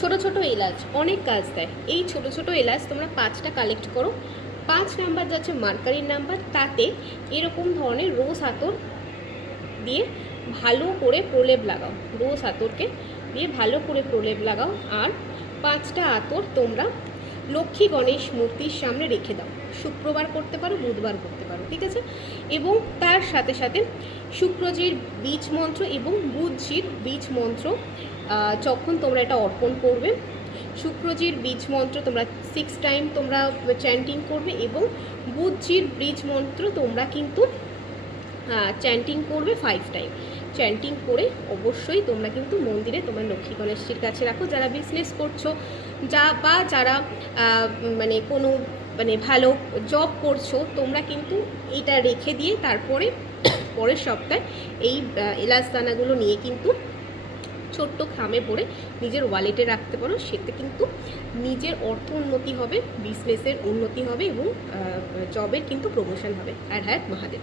ছোট ছোট এলাচ অনেক কাজ দেয়। এই ছোট ছোট এলাচ তোমরা 5টা কালেক্ট করো। 5 নাম্বার যাচ্ছে মার্কারির নাম্বার, তাতে এরকম ধরনের রোজ আতর দিয়ে ভালো করে প্রলেপ লাগাও। রোজ আতরকে দিয়ে ভালো করে প্রলেপ লাগাও। আর 5টা আতর তোমরা লক্ষ্মী গণেশ মূর্তির সামনে রেখে দাও। শুক্রবার করতে পারো, বুধবার করতে পারো, ঠিক আছে। এবং তার সাথে সাথে শুক্রজির বীজ মন্ত্র এবং বুধজির বীজ মন্ত্র যখন তোমরা এটা অর্পণ করবে, শুক্রজির বীজ মন্ত্র তোমরা 6 টাইম তোমরা চ্যান্টিং করবে এবং বুধজির বীজ মন্ত্র তোমরা কিন্তু চ্যান্টিং করবে 5 টাইম। চ্যান্টিং করে অবশ্যই তোমরা কিন্তু মন্দিরে তোমার লক্ষ্মী গণেশজির কাছে রাখো। যারা বিজনেস করছো বা যারা মানে কোনো মানে ভালো জব করছো, তোমরা কিন্তু এটা রেখে দিয়ে তারপরে পরের সপ্তাহে এই এলাচ দানাগুলো নিয়ে কিন্তু ছোট্ট খামে ভরে নিজের ওয়ালেটে রাখতে পারো। সেটা কিন্তু নিজের অর্থ উন্নতি হবে, বিজনেসের উন্নতি হবে এবং জবের কিন্তু প্রমোশন হবে। আর হ্যাঁ, মহাদেব।